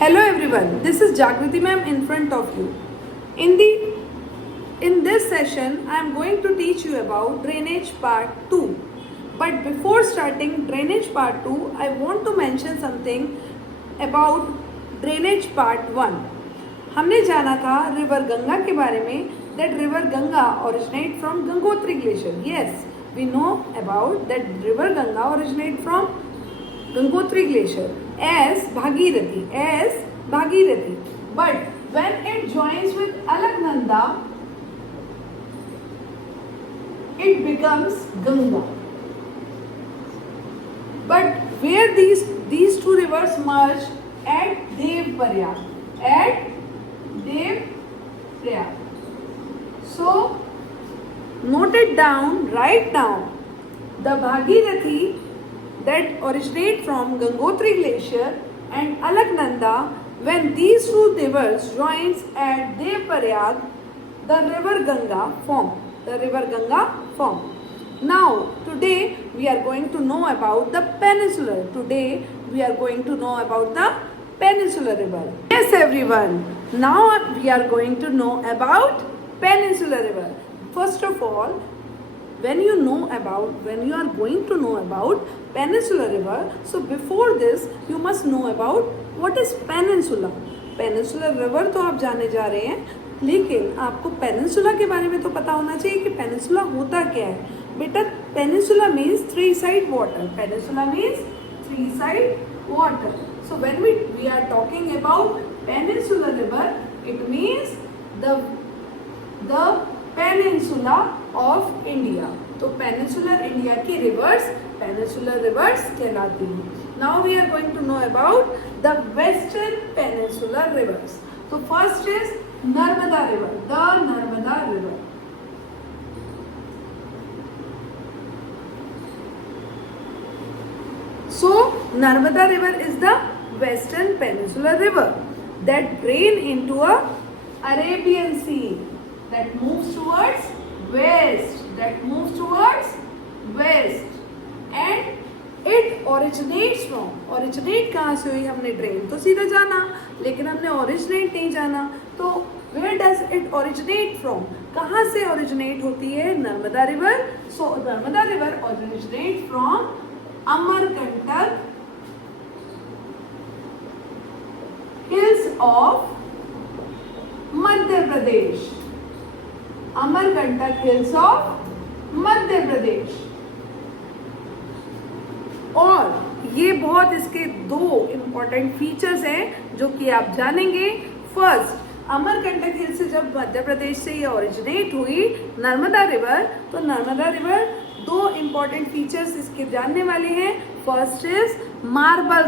Hello everyone, this is Jagriti ma'am in front of you. In this session, I am going to teach you about drainage part 2. But before starting drainage part 2, I want to mention something about drainage part 1. हमने जाना था river Ganga के बारे में, that river Ganga originate from Gangotri glacier. Yes, we know about that river Ganga originate from Gangotri glacier as Bhagirathi. But when it joins with Alaknanda, it becomes Ganga. But where these two rivers merge at Devprayag. So note it down, write down the Bhagirathi that originate from Gangotri glacier and Alaknanda. When these two rivers joins at Devprayag, the river Ganga form. Now, today we are going to know about the peninsular. River. Yes, everyone. Now we are going to know about peninsular river. First of all, when you are going to know about peninsular river, so before this you must know about what is peninsula. Peninsular river तो आप जाने जा रहे हैं, लेकिन आपको peninsula के बारे में तो पता होना चाहिए कि पेनिनसुला होता क्या है. बेटा, peninsula means three side water. So when we are talking about peninsular river, it means the peninsula of India. तो peninsular India की rivers peninsular rivers कहलाती हैं. Now we are going to know about the western peninsular rivers. So first is Narmada river, the Narmada river. So Narmada river is the western peninsular river that drain into a Arabian Sea that moves towards west. And it originates कहाँ से हुई? हमने drain तो सीधा जाना, लेकिन हमने originate नहीं जाना. तो where does it originate from? कहाँ से originate होती है Narmada river? So Narmada river originates from Amarkantak hills of Madhya Pradesh. Amarkantak hills of Madhya Pradesh. और ये बहुत इसके दो इम्पॉर्टेंट फीचर्स हैं जो कि आप जानेंगे. फर्स्ट, अमरकंटक हिल से जब मध्य प्रदेश से ये ओरिजिनेट हुई नर्मदा रिवर, तो नर्मदा रिवर दो इम्पॉर्टेंट फीचर्स इसके जानने वाले हैं. फर्स्ट इज मार्बल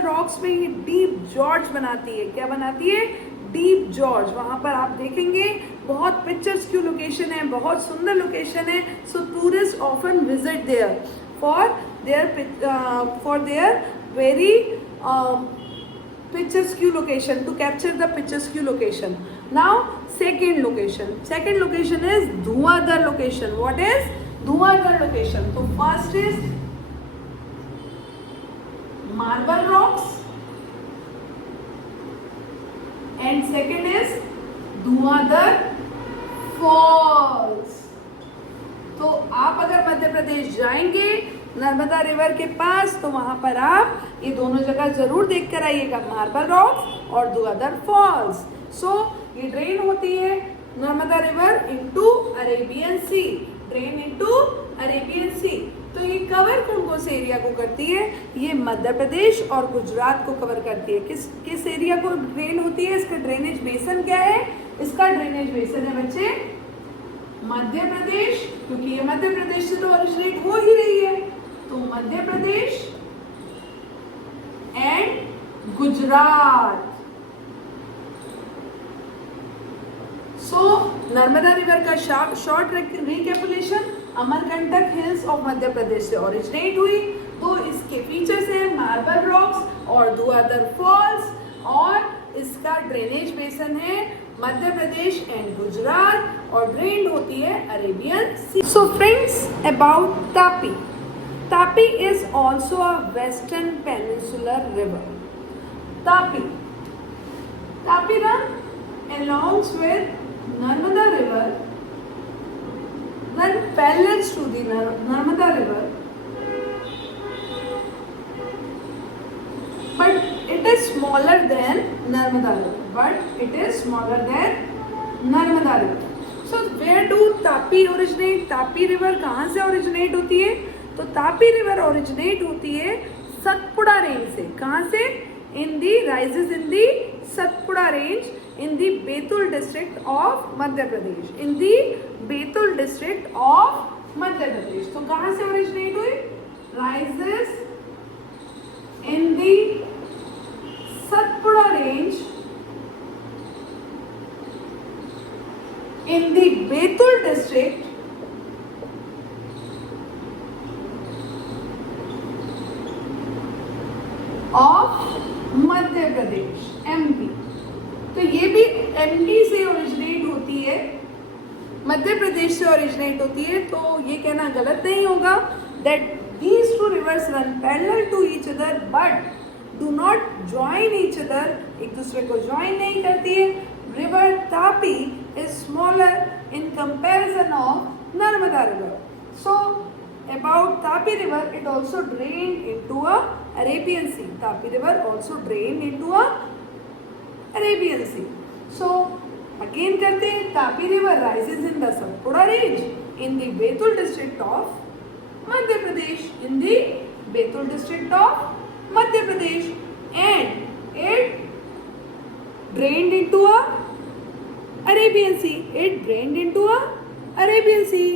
रॉक्स में ये डीप जॉर्ज बनाती है. क्या बनाती है? Deep George. वहाँ पर आप देखेंगे बहुत पिक्चर्स की लोकेशन है, बहुत सुंदर लोकेशन है. So tourist often visit there for their very picturesque location, to capture the picturesque location. Now second location is Dhuadhar location. What is Dhuadhar location? So first is marble rocks and second is Dhuadhar falls. तो आप अगर मध्य प्रदेश जाएंगे Narmada river के पास, तो वहां पर आप ये दोनों जगह जरूर देख कर आइएगा, मार्बल रॉक्स और धुआंधार फॉल्स. सो ये ड्रेन होती है नर्मदा रिवर इनटू अरेबियन सी. तो ये कवर कौन से एरिया को करती है? ये मध्य प्रदेश और गुजरात को कवर करती है. किस एरिया को ड्रेन होती है? इसका ड्रेनेज बेसन क्या है? इसका ड्रेनेज बेसन है बच्चे मध्य प्रदेश, क्योंकि ये मध्य प्रदेश से तो ओरिजिनेट हो ही रही है. तो Madhya Pradesh and Gujarat. So Narmada river का short recapitulation, Amarkantak hills of Madhya Pradesh से ओरिजिनेट हुई. तो इसके फीचर्स हैं मार्बल रॉक्स और धुआंधार फॉल्स, और इसका ड्रेनेज बेसन है मध्य प्रदेश एंड गुजरात और ड्रेन होती है Arabian sea. So friends, about Tapi is also a western peninsular river. Tapi. Tapi run along with Narmada river, run parallel to the Narmada river, but it is smaller than Narmada river. But it is smaller than Narmada river. So where do Tapi originate? Tapi river कहाँ से originate होती है? तो Tapi river originate होती है Satpura range से. कहाँ से? In the rises in the Satpura range in the Betul district of Madhya Pradesh. In the Betul district of Madhya Pradesh. तो कहाँ से ओरिजिनेट हुई? Rises in the Satpura range in the Betul district of Madhya Pradesh, MP. तो ये भी एमपी से ओरिजिनेट होती है, मध्य प्रदेश से ओरिजिनेट होती है. तो ये कहना गलत नहीं होगा that these two rivers run parallel to each other but do not join each other. एक दूसरे को ज्वाइन नहीं करती है. River Tapi is smaller in comparison of Narmada river. So about Tapi river, it also drained into a Arabian Sea. Tapi river also drained into a Arabian Sea. So again करते हैं. Tapi river rises in the Satpura range in the Baitul district of Madhya Pradesh. In the Baitul district of Madhya Pradesh, and it drained into a Arabian Sea. It drained into a Arabian Sea.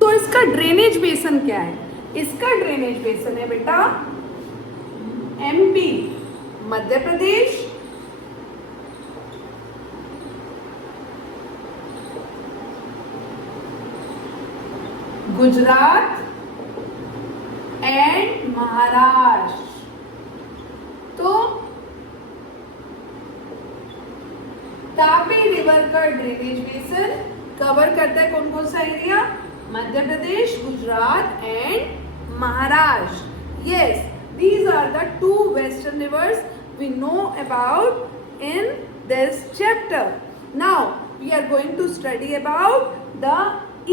तो इसका drainage बेसन क्या है? इसका drainage basin है बेटा MP, Madhya Pradesh, Gujarat and Maharashtra. तो Tapi river का ड्रेनेज बेसन कवर करता है कौन कौन सा area? Madhya Pradesh, Gujarat and Maharashtra. Yes, these are the two western rivers we know about in this chapter. Now we are going to study about the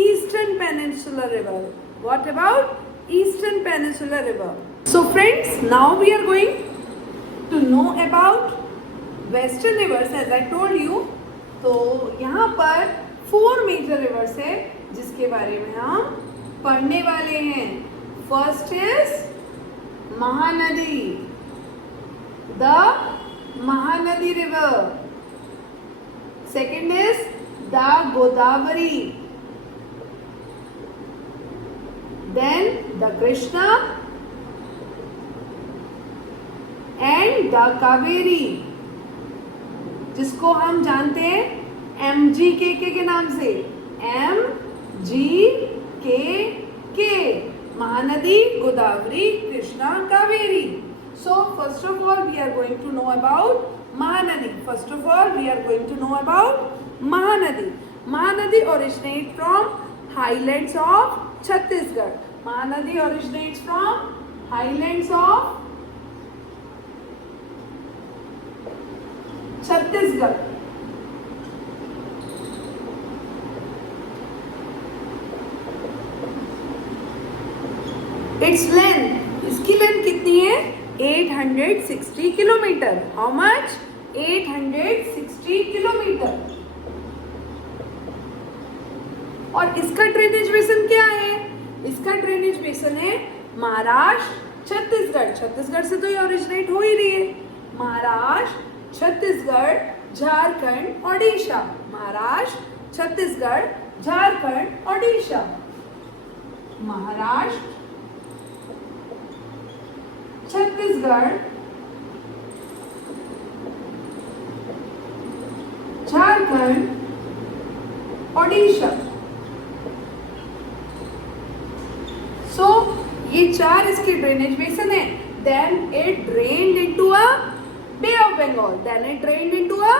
Eastern Peninsular River. What about Eastern Peninsular River? So friends, now we are going to know about western rivers as I told you. तो यहाँ पर 4 major rivers है जिसके बारे में हम पढ़ने वाले हैं. First is Mahanadi, the Mahanadi river. Second is the Godavari, then the Krishna and the Kaveri, जिसको हम जानते हैं MGK के नाम से. MGK, Mahanadi, Godavari, Krishna, Kaveri. So first of all we are going to know about Mahanadi. First of all we are going to know about Mahanadi. Mahanadi originates from highlands of Chhattisgarh. Mahanadi originates from highlands of Chhattisgarh. Its length, इसकी length कितनी है? 860 kilometre. How much? 860 kilometre. और इसका drainage बेसन क्या है? इसका drainage basin है महाराष्ट्र, छत्तीसगढ़. छत्तीसगढ़ से तो ये ओरिजिनेट हो ही रही है. महाराष्ट्र, छत्तीसगढ़, झारखंड, ओडिशा. महाराष्ट्र, छत्तीसगढ़, झारखंड, ओडिशा. महाराष्ट्र, छत्तीसगढ़, झारखंड, ओडिशा. सो ये 4 इसके ड्रेनेज बेसन है. Then it drained into a bay of Bengal. Then it drained into a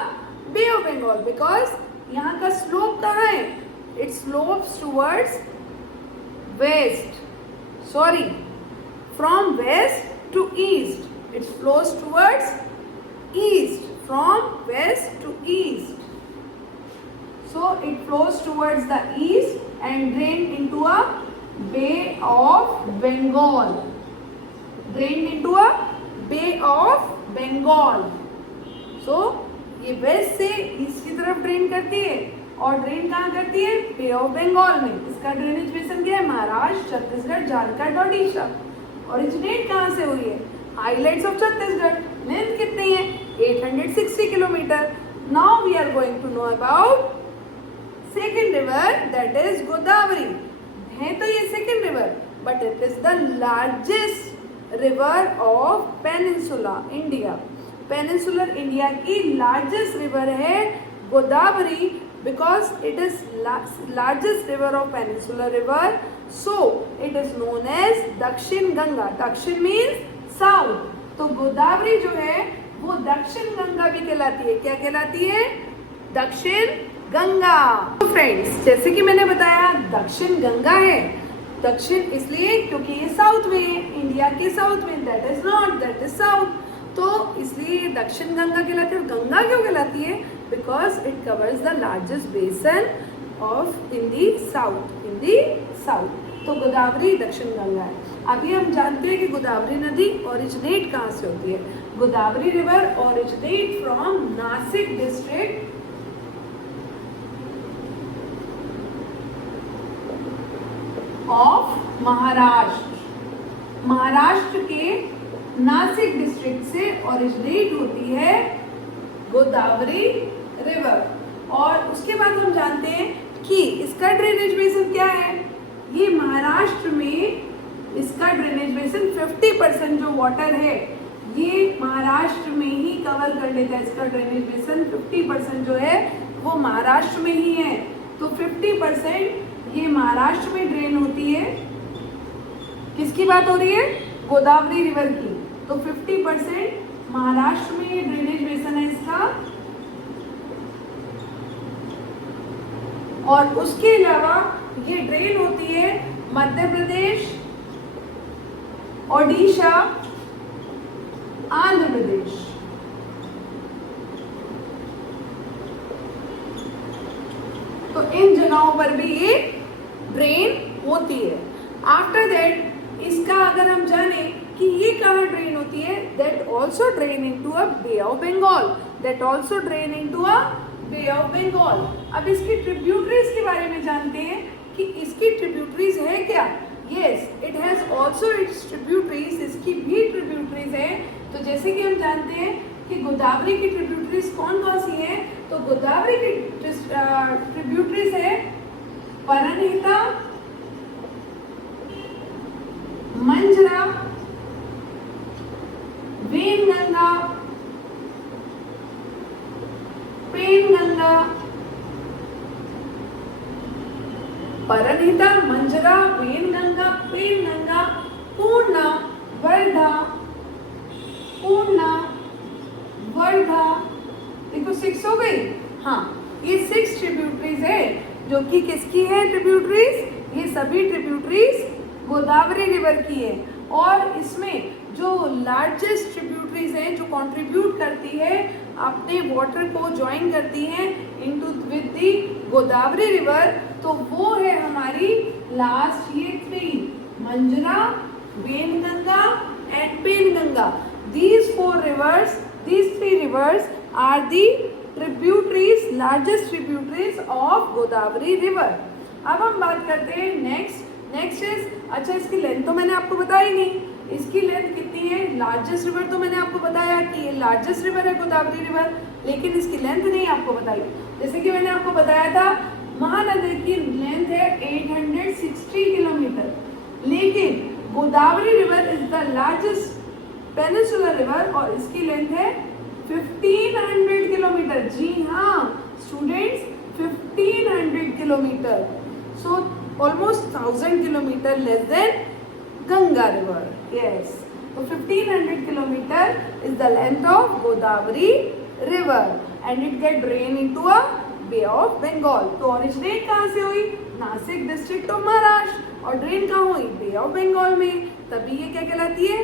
bay of Bengal because यहाँ का स्लोप कहाँ है? It slopes towards west. Sorry, from west to east. It flows towards from west to east. So it flows towards the east and drained into a Bay of Bengal. Drained into a Bay of Bengal. So ये waste से east की तरफ drain करती है और drain कहाँ करती है? बे ऑफ बंगाल में. इसका ड्रेनेज बेसिन क्या है? महाराष्ट्र, छत्तीसगढ़, झारखंड, ओडिशा. ओरिजिनेट कहाँ से हुई है? Highlights of Chhattisgarh. लेंथ कितनी है? 860 kilometre. Now we are going to know about second river, that is Godavari. है तो ये second river, but it is the largest river of peninsula India. Peninsular India की लार्जेस्ट रिवर है Godavari, because it is largest river of peninsular river. So it is known as Dakshin Ganga. दक्षिण means south. तो गोदावरी जो है वो दक्षिण गंगा भी कहलाती है. क्या कहलाती है? दक्षिण गंगा. तो फ्रेंड्स, जैसे कि मैंने बताया दक्षिण गंगा है. दक्षिण इसलिए क्योंकि ये साउथ में है, इंडिया के साउथ में. That is north, that is south. तो इसलिए ये दक्षिण गंगा कहलाती है. और गंगा क्यों कहलाती है? Because it covers the largest basin of in the south. In the south. तो गोदावरी दक्षिण गंगा है. अभी हम जानते हैं कि गोदावरी नदी ओरिजिनेट कहाँ से होती है. Godavari river originate from Nashik district of Maharashtra. Maharashtra के नासिक डिस्ट्रिक्ट से ओरिजिनेट होती है गोदावरी रिवर. और उसके बाद हम जानते हैं कि इसका ड्रेनेज बेसिन क्या है. ये महाराष्ट्र में इसका ड्रेनेज बेसिन 50% जो वाटर है ये महाराष्ट्र में ही कवर कर लेता है. इसका ड्रेनेज बेसिन 50% जो है वो महाराष्ट्र में ही है. तो 50% ये महाराष्ट्र में ड्रेन होती है. किसकी बात हो रही है? गोदावरी रिवर की. तो 50% महाराष्ट्र में ये ड्रेनेज बेसिन है इसका. और उसके अलावा ये ड्रेन होती है मध्य प्रदेश, ओडिशा, आंध्र प्रदेश. तो इन जगहों पर भी ये ड्रेन होती है. आफ्टर दैट इसका अगर हम जाने कि ये कहाँ ड्रेन होती है, that also drain into a bay of Bengal. That also drain into a bay of Bengal. अब इसकी ट्रिब्यूटरीज के बारे में जानते हैं कि इसकी ट्रिब्यूटरीज है क्या. Yes, it has also it's tributaries. इसकी भी ट्रिब्यूटरीज है. तो जैसे कि हम जानते हैं कि गोदावरी की ट्रिब्यूटरीज कौन कौन सी हैं. तो गोदावरी की ट्रिब्यूटरीज है परनहिता, मंजरा, वेनगंगा, पेनगंगा. परनहिता, मंजरा, वेनगंगा, पेनगंगा, पूर्णा, वर्धा, पूर्णा, वर्धा. देखो 6 हो गई. हाँ, ये 6 ट्रिब्यूटरीज है जो कि किसकी है ट्रिब्यूटरीज. ये सभी ट्रिब्यूटरीज गोदावरी रिवर की है. और इसमें जो लार्जेस्ट ट्रिब्यूटरीज हैं जो कंट्रीब्यूट करती है अपने वाटर को ज्वाइन करती हैं into with the Godavari river, तो वो है हमारी लास्ट ये 3, Manjra, Wainganga and Penganga. These 3 rivers are the tributaries, largest tributaries of Godavari river. अब हम बात करते हैं नेक्स्ट इज, अच्छा इसकी लेंथ तो मैंने आपको बताई नहीं. इसकी लेंथ कितनी है? लार्जेस्ट रिवर तो मैंने आपको बताया कि ये लार्जेस्ट रिवर है गोदावरी रिवर, लेकिन इसकी लेंथ नहीं आपको बताई. जैसे कि मैंने आपको बताया था महानदी की लेंथ है 860 किलोमीटर, लेकिन Godavari river is the largest peninsular river और इसकी लेंथ है 1500 किलोमीटर. जी हाँ students, 1500 kilometre. So almost 1000 kilometre less than Ganga river. Yes, तो 1500 kilometre is the length of Godavari river and it get drain into a bay of Bengal. तो originate कहाँ से हुई? Nashik district of Maharashtra. और ड्रेन कहाँ हुई? बे ऑफ बंगाल में. तभी ये क्या कहलाती है?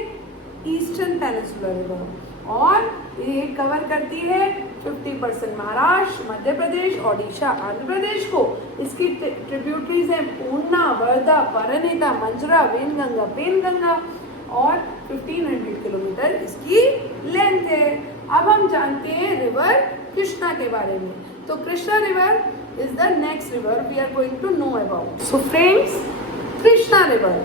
Eastern peninsular river. और ये कवर करती है 50% महाराष्ट्र, मध्य प्रदेश, ओडिशा, आंध्र प्रदेश को। इसकी ट्रिब्यूटरीज हैं पूर्णा, वर्धा, परनेता, मंजरा, वेनगंगा, पेनगंगा और 1500 किलोमीटर इसकी लेंथ है। अब हम जानते हैं रिवर कृष्णा के बारे में। तो Krishna river is the next river we are going to know about. So friends, Krishna river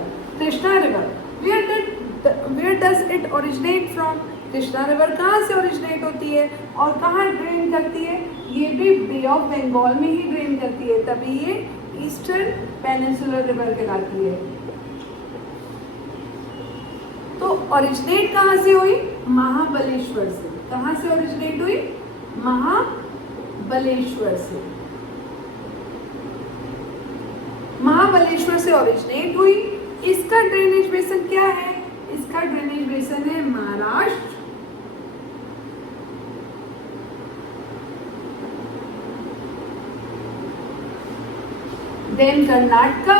where does it originate from? Krishna river कहाँ से ओरिजिनेट होती है और कहाँ ड्रेन करती है? ये भी बे ऑफ बंगाल में ही ड्रेन करती है, तभी ये ईस्टर्न पेनिनसुलर रिवर कहलाती है। तो ओरिजिनेट कहाँ से हुई? महाबलेश्वर से। कहाँ से ओरिजिनेट हुई? महाबलेश्वर से। महाबलेश्वर से ओरिजिनेट हुई। इसका ड्रेनेज बेसन क्या है? इसका ड्रेनेज बेसन है Maharashtra, then Karnataka,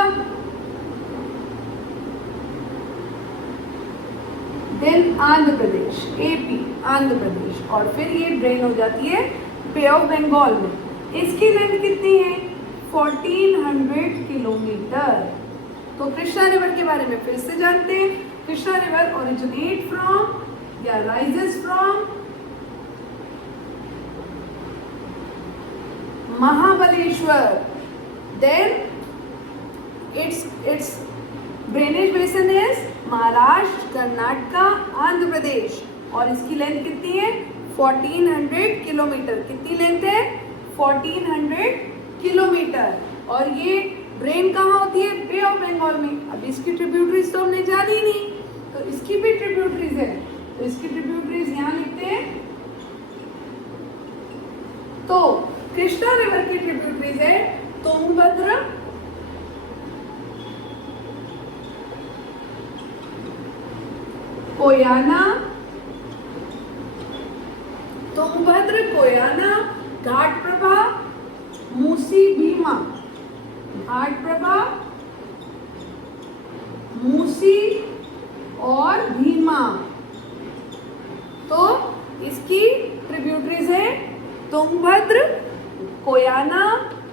then Andhra Pradesh, AP, Andhra Pradesh, और फिर ये ड्रेन हो जाती है बे ऑफ बंगाल में। इसकी लेंथ कितनी है? 1400 किलोमीटर। तो कृष्णा रिवर के बारे में फिर से जानते हैं। कृष्णा रिवर ओरिजिनेट फ्रॉम या rises from Mahabaleshwar, then its drainage basin is Maharashtra, Karnataka, Andhra Pradesh, और इसकी लेंथ कितनी है? 1400 किलोमीटर। कितनी लेंथ है? 1400 किलोमीटर। और ये ड्रेन कहाँ होती है? बे ऑफ बंगाल में। अब इसकी ट्रिब्यूटरीज तो हमने जानी नहीं, तो इसकी भी ट्रिब्यूटरीज है। तो इसकी ट्रिब्यूटरीज यहाँ लिखते हैं। तो कृष्णा रिवर की ट्रिब्यूटरीज है तुंगभद्रा, कोयना, तुंगभद्र, कोयना, घाटप्रभा, मूसी, भीमा। घाटप्रभा, मूसी और भीमा। तो इसकी ट्रिब्यूटरीज है तुंगभद्र, कोयना,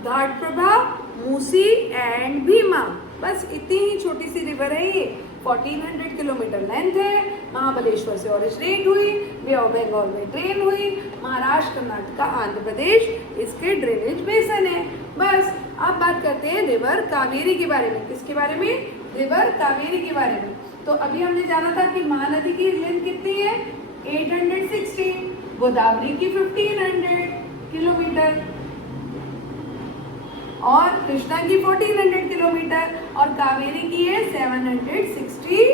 घाटप्रभा, मूसी एंड भीमा। बस इतनी ही छोटी सी रिवर है ये। 1400 किलोमीटर लेंथ है। महाबलेश्वर से ओरिजिनेट हुई, बे ऑफ बंगाल में ड्रेन हुई, महाराष्ट्र, कर्नाटका, आंध्र प्रदेश इसके ड्रेनेज बेसन है। बस अब बात करते हैं रिवर कावेरी के बारे में। किसके बारे में? रिवर कावेरी के बारे में। तो अभी हमने जाना था कि महानदी की लेंथ कितनी है? 860, गोदावरी की 1500 किलोमीटर और कृष्णा की 1400 किलोमीटर और कावेरी की है 760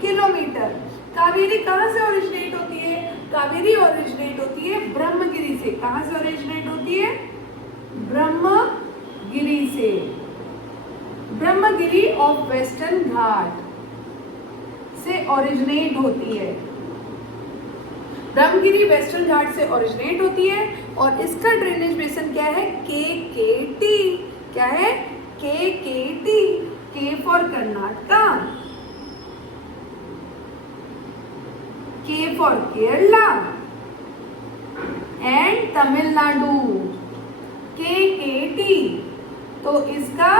किलोमीटर। कावेरी कहाँ से ओरिजिनेट होती है? कावेरी ओरिजिनेट होती है ब्रह्मगिरी से। कहाँ से ओरिजिनेट होती है? ब्रह्मगिरी से। ब्रह्मगिरी ऑफ वेस्टर्न घाट से ओरिजिनेट होती है। ब्रह्मगिरी वेस्टर्न घाट से ओरिजिनेट होती है और इसका ड्रेनेज बेसन क्या है? केकेटी। क्या है? केकेटी। के फॉर कर्नाटका, के फॉर केरला एंड तमिलनाडु। केकेटी। तो इसका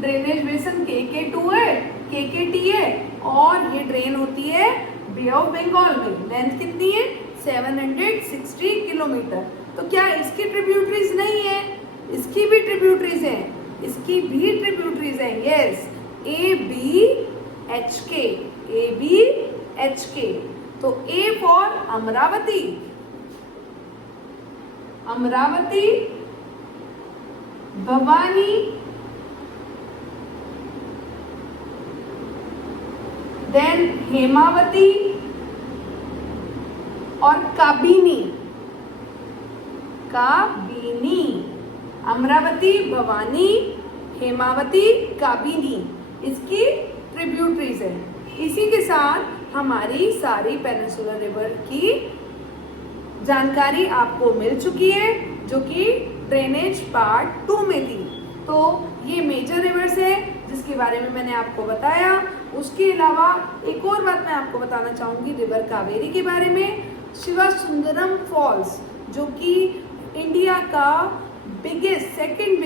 ड्रेनेज बेसन केके2 है, केकेटी है और ये ड्रेन होती है बे ऑफ बंगाल में। लेंथ कितनी है? 760 किलोमीटर। तो क्या इसकी ट्रिब्यूटरीज नहीं है? इसकी भी ट्रिब्यूटरीज है। इसकी भी ट्रिब्यूटरीज है। यस, ए बी एच के, ए बी एच के। तो A for Amaravati, Amaravati, Bhavani, then Hemavati और काबिनी। काबिनी, अमरावती, भवानी, हेमावती, काबिनी इसकी ट्रिब्यूटरीज है। इसी के साथ हमारी सारी पेनिनसुलर रिवर की जानकारी आपको मिल चुकी है, जो कि ड्रेनेज पार्ट 2 में थी। तो ये मेजर रिवर्स है जिसके बारे में मैंने आपको बताया। उसके अलावा एक और बात मैं आपको बताना चाहूँगी रिवर कावेरी के बारे में। शिवा सुंदरम फॉल्स, जो कि इंडिया का सेकेंड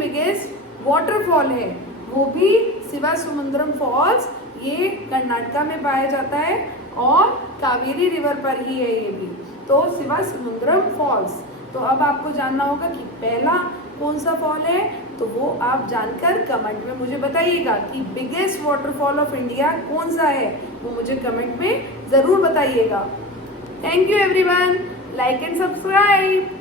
बिगेस्ट वाटरफॉल है, वो भी शिवा सुंदरम फॉल्स, ये कर्नाटका में पाया जाता है और कावेरी रिवर पर ही है ये भी। तो शिवा सुंदरम फॉल्स। तो अब आपको जानना होगा कि पहला कौन सा फॉल है, तो वो आप जानकर कमेंट में मुझे बताइएगा कि बिगेस्ट वाटरफॉल ऑफ इंडिया कौन सा है, वो मुझे कमेंट में ज़रूर बताइएगा। Thank you everyone, like and subscribe.